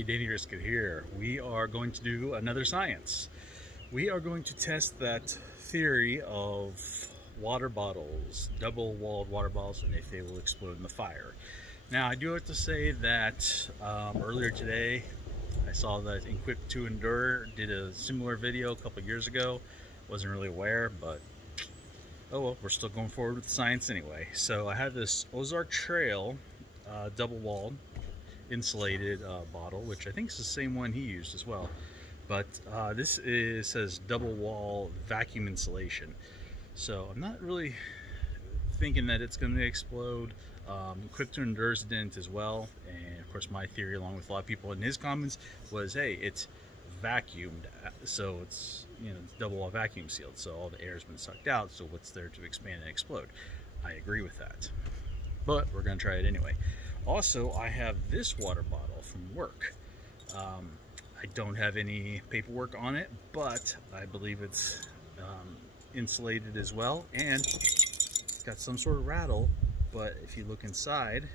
Hey, DannyRisksit here. We are going to do another science. We are going to test that theory of water bottles, double-walled water bottles, and if they will explode in the fire. Now, I do have to say that earlier today, I saw that Equipped to Endure did a similar video a couple years ago. Wasn't really aware, but oh well, we're still going forward with the science anyway. So I have this Ozark Trail double-walled insulated bottle, which I think is the same one he used as well, but this says double wall vacuum insulation, so I'm not really thinking that it's going to explode. Equipped to Endure's didn't as well, and of course my theory, along with a lot of people in his comments, was hey, it's vacuumed, so it's, you know, it's double wall vacuum sealed, so all the air has been sucked out, so what's there to expand and explode? I agree with that, but we're going to try it anyway. Also, I have this water bottle from work. I don't have any paperwork on it, but I believe it's insulated as well, and it's got some sort of rattle, but if you look inside,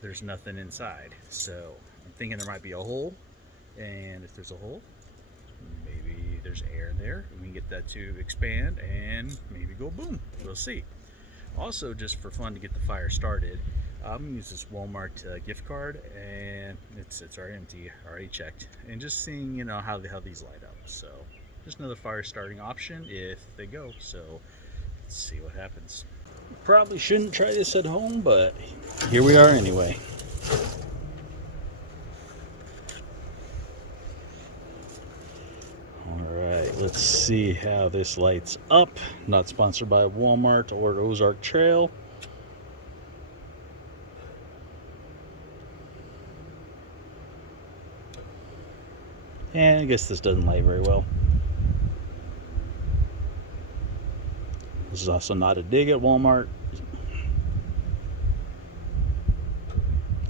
there's nothing inside. So I'm thinking there might be a hole, and if there's a hole, maybe there's air in there, and we can get that to expand and maybe go boom. We'll see. Also, just for fun to get the fire started, I'm gonna use this Walmart gift card, and it's already empty, already checked, and just seeing, you know, how these light up. So just another fire starting option if they go. So let's see what happens. Probably shouldn't try this at home, but here we are anyway. Alright, let's see how this lights up. Not sponsored by Walmart or Ozark Trail. And I guess this doesn't light very well. This is also not a dig at Walmart.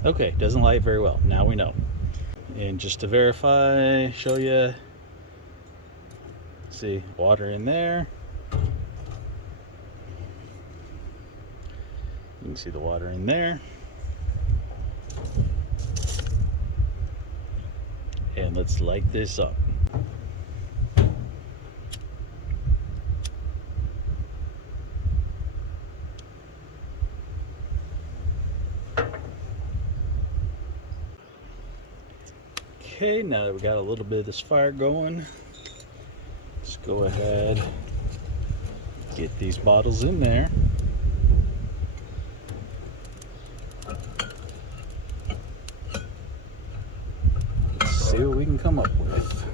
Okay, doesn't light very well. Now we know. And just to verify, show you, see water in there. You can see the water in there. And let's light this up. Okay, now that we got a little bit of this fire going, let's go ahead, get these bottles in there. See what we can come up with.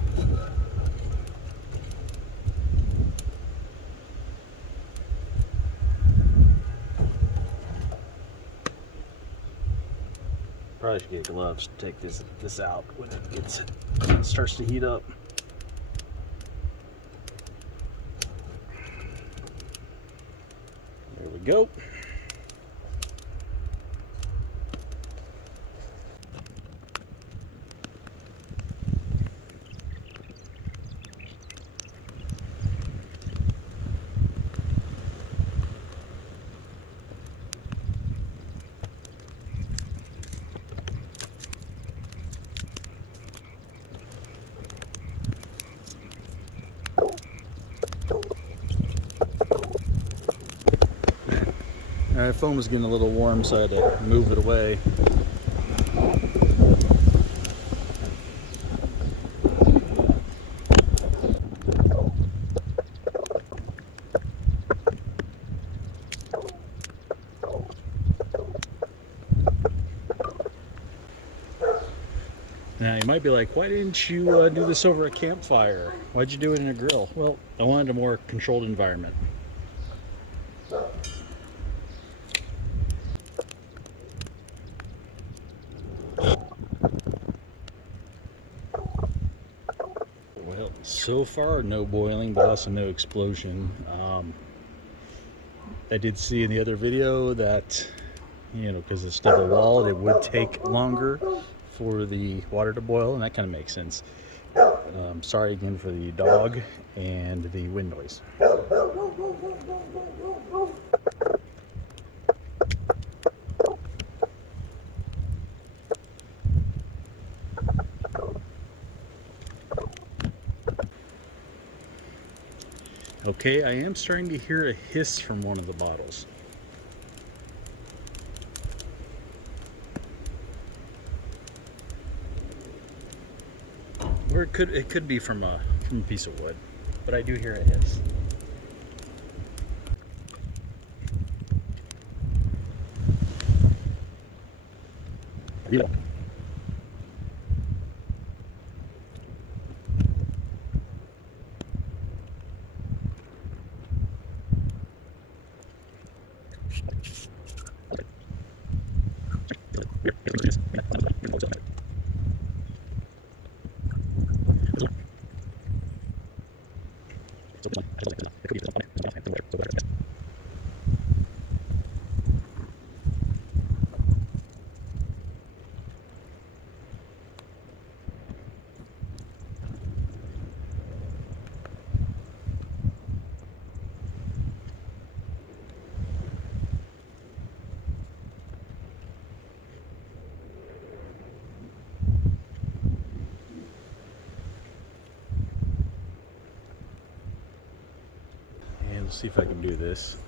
Probably should get gloves to take this out when it starts to heat up. There we go. Our phone was getting a little warm, so I had to move it away. Now you might be like, why didn't you do this over a campfire? Why'd you do it in a grill? Well, I wanted a more controlled environment. Well, so far no boiling, but also no explosion. I did see in the other video that, you know, because it's double walled, it would take longer for the water to boil, and that kind of makes sense. Sorry again for the dog and the wind noise. Okay, I am starting to hear a hiss from one of the bottles. Or it could be from a piece of wood, but I do hear a hiss. Yeah. And let's see if I can do this.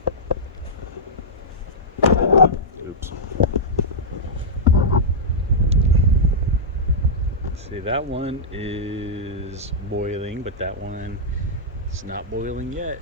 Oops. See, that one is boiling, but that one is not boiling yet.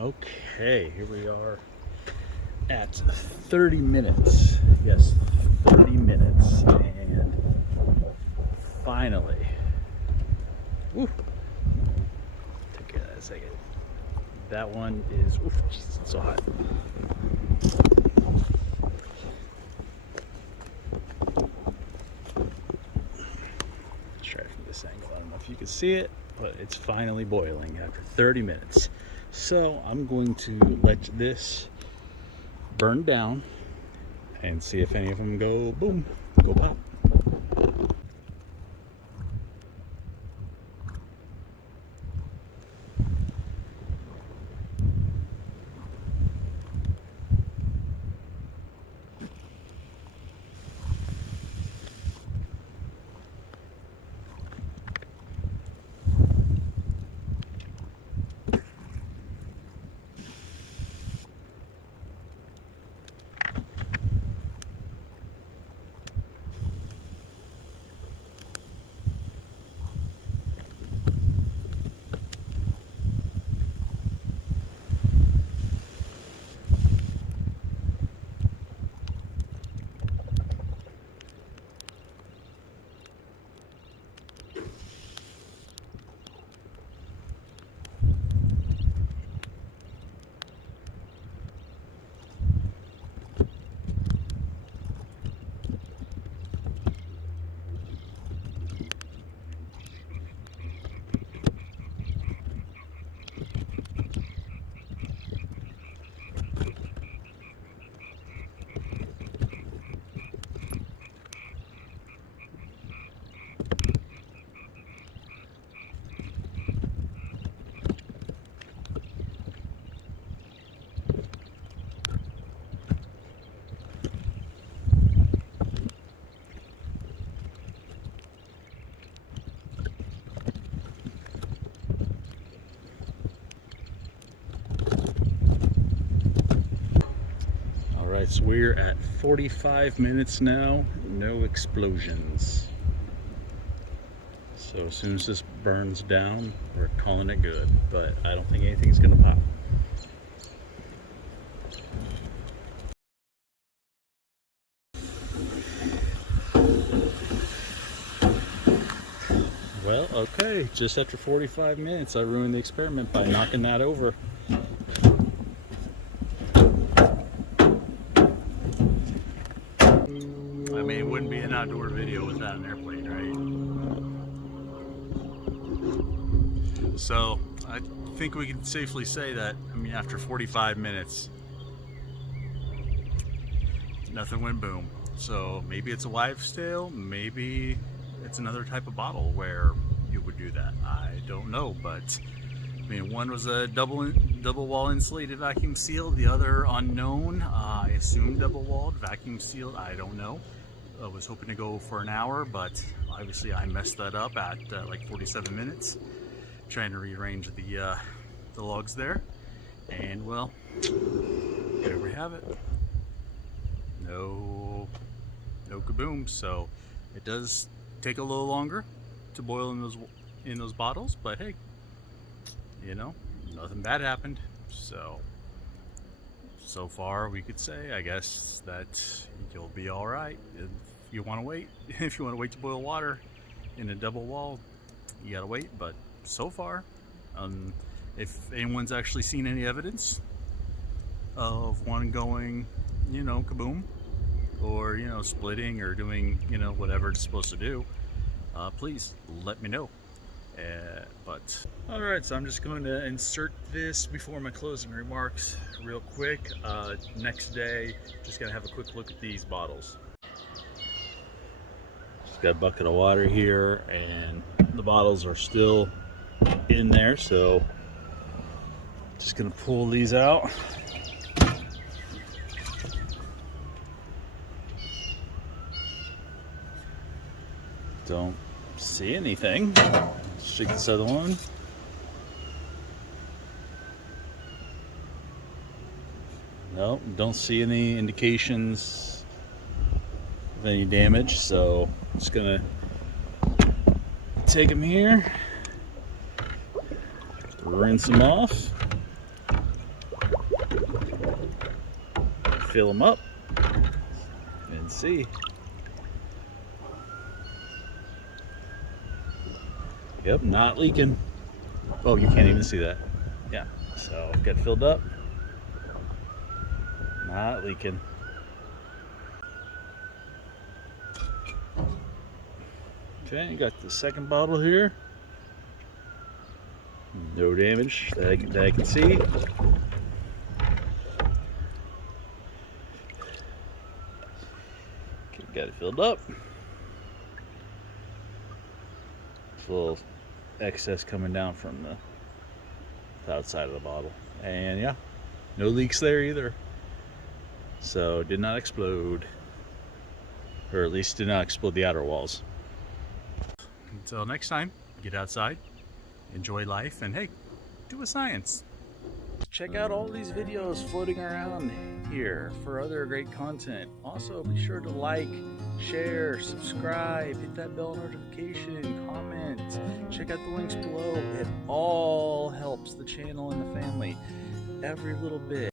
Okay, here we are at 30 minutes. Yes, 30 minutes. And finally, woo, take care of that a second. That one is, oof, geez, it's so hot. Let's try from this angle. I don't know if you can see it, but it's finally boiling after 30 minutes. So I'm going to let this burn down and see if any of them go boom, go pop. So we're at 45 minutes now, no explosions. So as soon as this burns down, we're calling it good, but I don't think anything's gonna pop. Well, okay, just after 45 minutes, I ruined the experiment by knocking that over. I mean, it wouldn't be an outdoor video without an airplane, right? So, I think we can safely say that, I mean, after 45 minutes, nothing went boom. So, maybe it's a wives' tale, maybe it's another type of bottle where it would do that. I don't know, but I mean, one was a double wall insulated vacuum sealed, the other unknown. I assume double walled vacuum sealed. I don't know. I was hoping to go for an hour, but obviously I messed that up at like 47 minutes, trying to rearrange the logs there. And well, there we have it. No kaboom. So it does take a little longer to boil in those bottles, but hey, you know, nothing bad happened. So far we could say, I guess, that you'll be all right. If you want to wait, to boil water in a double wall, you gotta wait. But so far, if anyone's actually seen any evidence of one going, you know, kaboom, or, you know, splitting or doing, you know, whatever it's supposed to do, please let me know. But alright, so I'm just going to insert this before my closing remarks real quick. Next day, just gonna have a quick look at these bottles. Just got a bucket of water here, and the bottles are still in there, so just gonna pull these out. Don't see anything. Let's check this other one. Nope, don't see any indications of any damage, so I'm just gonna take them here, rinse them off, fill them up, and see. Yep, not leaking. Oh, you can't even see that. Yeah, so get filled up. Not leaking. Okay, you got the second bottle here. No damage that I can see. Okay, got it filled up. It's a little excess coming down from the outside of the bottle, and yeah, no leaks there either. So did not explode, or at least did not explode the outer walls. Until next time, get outside, enjoy life, and hey, do a science. Check out all these videos floating around here for other great content. Also, be sure to like, share, subscribe, hit that bell notification, comment, check out the links below. It all helps the channel and the family. Every little bit.